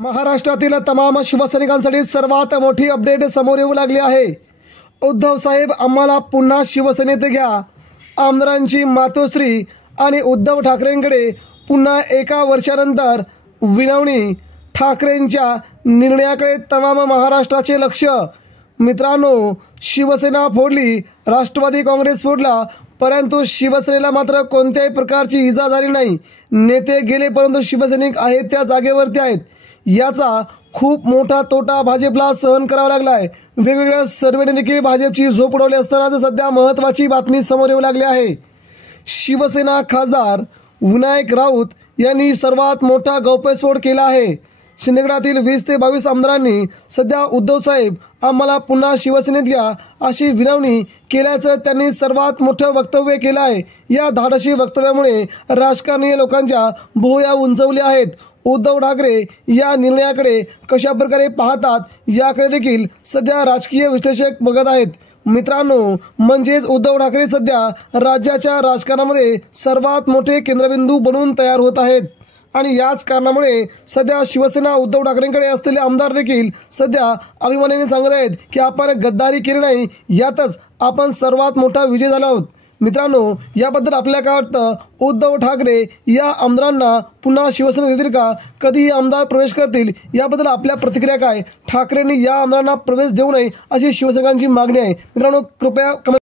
महाराष्ट्रातील तमाम शिवसैनिकांसाठी सर्वात मोठी अपडेट समोर येऊ लागली आहे। उद्धव साहेब आम्हाला पुन्हा शिवसेनेत घ्या। आमदारांची मातोश्री आणि उद्धव ठाकरेंकडे पुन्हा एका वर्षानंतर विनवणी। ठाकरेंच्या निर्णयाकडे तमाम महाराष्ट्राचे लक्ष। मित्रांनो, शिवसेना फोडली, राष्ट्रवादी काँग्रेस फोडला, परंतु शिवसेनेला मात्र कोणत्याही प्रकारची इजा झाली नाही। नेते गेले परंतु शिवसैनिक आहेत त्या जागेवरती आहेत। याचा खूप मोठा तोटा भाजपला सहन करावा लागलाय। वेगवेगळ्या सर्वेने देखील भाजपची झोप उडवली असताना सध्या महत्त्वाची बातमी समोर येऊ लागली आहे। शिवसेना खासदार विनायक राऊत यांनी सर्वात मोठा गौप्यस्फोट केला आहे। शिंदेगडातील 20 ते 22 आमदारांनी सध्या उद्धव साहेब आम्हाला पुन्हा शिवसेनेत घ्या अशी विनवणी केल्याचं त्यांनी सर्वात मोठं वक्तव्य केलं आहे। या धाडसी वक्तव्यामुळे राजकारणी लोकांच्या भुवया उंचवल्या आहेत। उद्धव ठाकरे या निर्णयाकडे कशा प्रकारे पाहतात याकडे देखील सध्या राजकीय विश्लेषक बघत आहेत। मित्रांनो, म्हणजेच उद्धव ठाकरे सध्या राज्याच्या राजकारणामध्ये सर्वात मोठे केंद्रबिंदू बनून तयार होत आहेत आणि याच कारणामुळे सध्या शिवसेना उद्धव ठाकरेंकडे असलेले आमदार देखील सध्या अभिमानाने सांगत आहेत की आपण गद्दारी केली नाही, यातच आपण सर्वात मोठा विजय झाला आहोत। मित्रांनो, याबद्दल आपल्याला काय वाटतं? उद्धव ठाकरे या आमदारांना पुन्हा शिवसेनेत येतील का? कधी हे आमदार प्रवेश करतील? याबद्दल आपल्या प्रतिक्रिया काय? ठाकरेंनी या आमदारांना प्रवेश देऊ नये अशी शिवसैनिकांची मागणी आहे। मित्रांनो, कृपया कमेंट